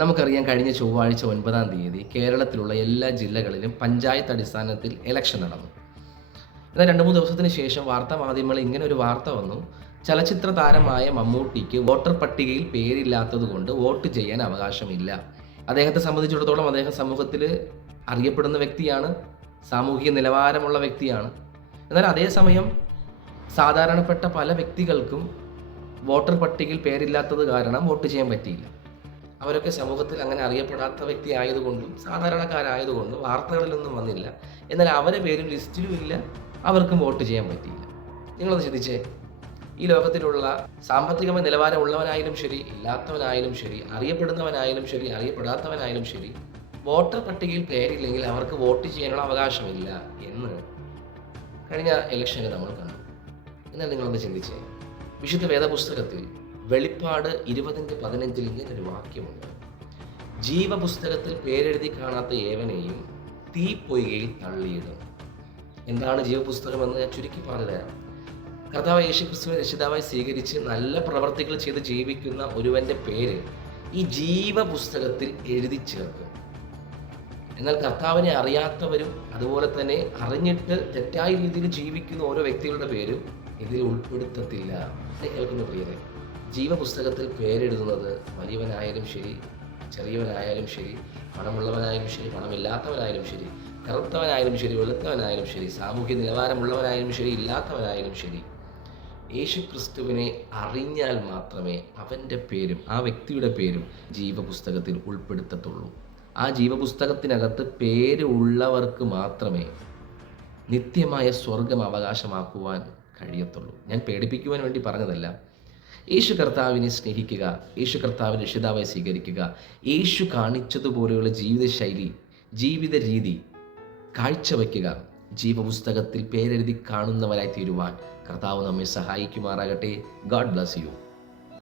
നമുക്കറിയാം, കഴിഞ്ഞ ചൊവ്വാഴ്ച 9-ാം തീയതി കേരളത്തിലുള്ള എല്ലാ ജില്ലകളിലും പഞ്ചായത്ത് അടിസ്ഥാനത്തിൽ ഇലക്ഷൻ നടന്നു. എന്നാൽ 2-3 ദിവസത്തിന് ശേഷം വാർത്താ മാധ്യമങ്ങളിൽ ഇങ്ങനെ ഒരു വാർത്ത വന്നു: ചലച്ചിത്ര താരമായ മമ്മൂട്ടിക്ക് വോട്ടർ പട്ടികയിൽ പേരില്ലാത്തതുകൊണ്ട് വോട്ട് ചെയ്യാൻ അവകാശമില്ല. അദ്ദേഹത്തെ സംബന്ധിച്ചിടത്തോളം അദ്ദേഹം സമൂഹത്തിൽ അറിയപ്പെടുന്ന വ്യക്തിയാണ്, സാമൂഹിക നിലവാരമുള്ള വ്യക്തിയാണ്. എന്നാൽ അതേസമയം സാധാരണപ്പെട്ട പല വ്യക്തികൾക്കും വോട്ടർ പട്ടികയിൽ പേരില്ലാത്തത് കാരണം വോട്ട് ചെയ്യാൻ പറ്റിയില്ല. അവരൊക്കെ സമൂഹത്തിൽ അങ്ങനെ അറിയപ്പെടാത്ത വ്യക്തി ആയതുകൊണ്ടും സാധാരണക്കാരായതുകൊണ്ടും വാർത്തകളിലൊന്നും വന്നില്ല. എന്നാൽ അവരെ പേരും ലിസ്റ്റിലും ഇല്ല, അവർക്കും വോട്ട് ചെയ്യാൻ പറ്റിയില്ല. നിങ്ങളൊന്ന് ചിന്തിച്ചേ, ഈ ലോകത്തിലുള്ള സാമ്പത്തികമായ നിലവാരമുള്ളവനായാലും ശരി, ഇല്ലാത്തവനായാലും ശരി, അറിയപ്പെടുന്നവനായാലും ശരി, അറിയപ്പെടാത്തവനായാലും ശരി, വോട്ടർ പട്ടികയിൽ പേരില്ലെങ്കിൽ അവർക്ക് വോട്ട് ചെയ്യാനുള്ള അവകാശമില്ല എന്ന് കഴിഞ്ഞ ഇലക്ഷനിൽ നമ്മൾ കണ്ടു. എന്നാൽ നിങ്ങളൊന്ന് ചിന്തിച്ചേ, വിശുദ്ധ വേദപുസ്തകത്തിൽ വെളിപ്പാട് 20:15 ഇങ്ങനൊരു വാക്യമുണ്ട്: ജീവപുസ്തകത്തിൽ പേരെഴുതി കാണാത്ത ഏവനെയും തീപ്പൊയ്കയിൽ തള്ളിയിടും. എന്താണ് ജീവപുസ്തകമെന്ന് ഞാൻ ചുരുക്കി പറഞ്ഞു തരാം. കർത്താവ് യേശുക്രിസ്തുവിനെ രക്ഷിതാവായി സ്വീകരിച്ച് നല്ല പ്രവർത്തികൾ ചെയ്ത് ജീവിക്കുന്ന ഒരുവന്റെ പേര് ഈ ജീവപുസ്തകത്തിൽ എഴുതി ചേർക്കും. എന്നാൽ കർത്താവിനെ അറിയാത്തവരും അതുപോലെ തന്നെ അറിഞ്ഞിട്ട് തെറ്റായ രീതിയിൽ ജീവിക്കുന്ന ഓരോ വ്യക്തികളുടെ പേരും ഇതിൽ ഉൾപ്പെടുത്തത്തില്ല. കേൾക്കുന്ന പ്രിയരെ, ജീവപുസ്തകത്തിൽ പേരെഴുതുന്നത് വലിയവനായാലും ശരി, ചെറിയവനായാലും ശരി, പണമുള്ളവനായാലും ശരി, പണമില്ലാത്തവനായാലും ശരി, കറുത്തവനായാലും ശരി, വെളുത്തവനായാലും ശരി, സാമൂഹ്യ നിലവാരമുള്ളവനായാലും ശരി, ഇല്ലാത്തവനായാലും ശരി, യേശുക്രിസ്തുവിനെ അറിഞ്ഞാൽ മാത്രമേ അവൻ്റെ പേരും ആ വ്യക്തിയുടെ പേരും ജീവപുസ്തകത്തിൽ ഉൾപ്പെടുത്തത്തുള്ളൂ. ആ ജീവപുസ്തകത്തിനകത്ത് പേര് ഉള്ളവർക്ക് മാത്രമേ നിത്യമായ സ്വർഗം അവകാശമാക്കുവാൻ കഴിയത്തുള്ളൂ. ഞാൻ പേടിപ്പിക്കുവാൻ വേണ്ടി പറഞ്ഞതല്ല. യേശു കർത്താവിനെ സ്നേഹിക്കുക, യേശു കർത്താവിനെ രക്ഷിതാവായി സ്വീകരിക്കുക, യേശു കാണിച്ചതുപോലെയുള്ള ജീവിതശൈലി, ജീവിത രീതി കാഴ്ചവെക്കുക, ജീവപുസ്തകത്തിൽ പേരെഴുതി കാണുന്നവരായി തീരുവാൻ കർത്താവ് നമ്മെ സഹായിക്കുമാറാകട്ടെ. God bless you.